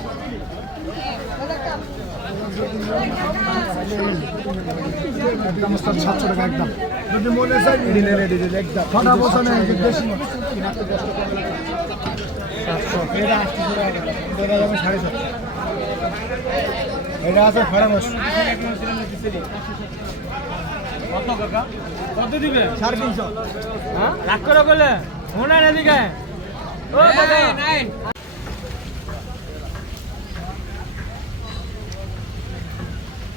Hallelujah. একদম sir সাতশো টাকা একদম। যদি মনে চাই দিলে রেডি দিলে একদম। ছটা বছর নেই বেশি সাড়ে সাতশো। এটা আছে সাড়ে নশো কত দিবে? সাড়ে তিনশো। হ্যাঁ? রাগ করে বলে। হয় এদিকে ও দাদা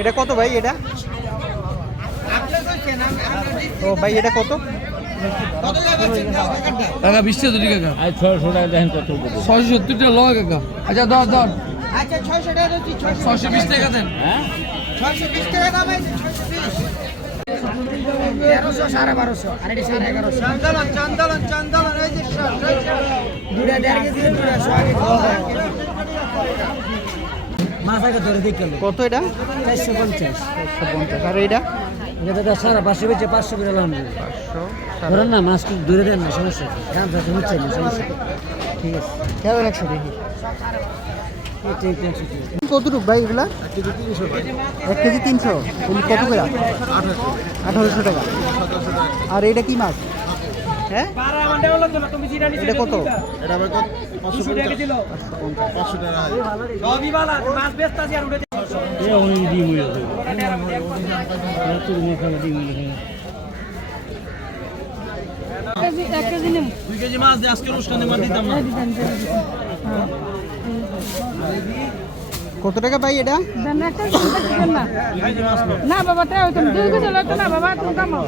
এটা কত ভাই এটা? ও ভাই এটা কত? কাকা বিশটা দুটি কাকা। ছয়শো টাকা দেখেন কত ছয়শো সত্তর টাকা লয় কাকা। আচ্ছা দর দর আচ্ছা ছয়শো টাকা ছয়শো বিশ টাকা দেন। ছয়শো বিশ টাকা দাম ছয়শো বিশ। তেরোশো সাড়ে বারোশো। আর এটি সাড়ে এগারোশো। চন্দলন চন্দলন চন্দলন এই যে দুটা দেড় কেজি দুটা কত এটা? চারশো পঞ্চাশ। একশো পঞ্চাশ। আর এটা? এটা দাদা সারা পাঁচশো বেচে পাঁচশো করে আলহামদুলিল্লাহ ধরেন না মাছ কি ধরে দেন না সমস্যা কি? দাম যাতে হচ্ছে না সমস্যা ঠিক আছে। কেমন একশো দেখি। কতটুকু ভাই এগুলা? এক কেজি তিনশো। কত করে? আঠারোশো টাকা। আর এটা কি মাছ? হ্যাঁ? এটা কত? এটা কত? টাকা নিম দুই। কেজি মাছ দিয়ে আজকে অনুষ্ঠানে মাছ দিতাম না। কত টাকা ভাই এটা? না না। বাবা তাই হইতো না। দুই কেজি লইতো না বাবা তুমি কামো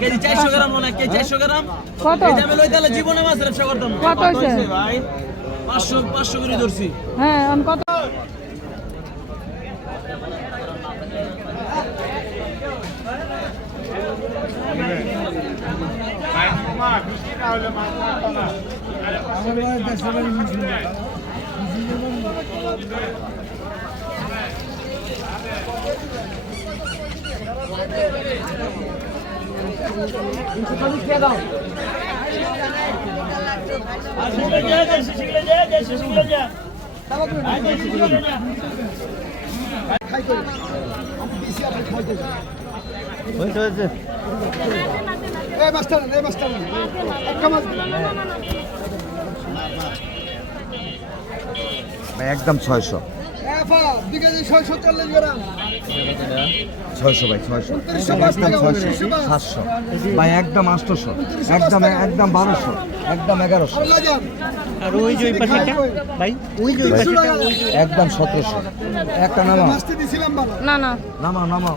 কেজি চারশো গ্রাম মনে এক কেজি চারশো গ্রাম। কত? এই দামে লই তাহলে জীবনে মাছ ব্যবসা করতাম না। কত হইছে? ভাই? পাঁচশো পাঁচশো করে ধরছি। হ্যাঁ আমি কত? হয়েছে হয়েছে এই একদম ছয়শো। ছয়শো ভাই ছয়শো। একদম ছয়শো সাতশো। ভাই একদম আটশোশো। একদম একদম বারোশো। একদম এগারোশো। আর ওই যে ওই পাশেটা ভাই ওই যে ওই পাশেটা একদম সতেরোশো। একটা নামা মাছটি দিছিলাম না না। নামাও নামাও।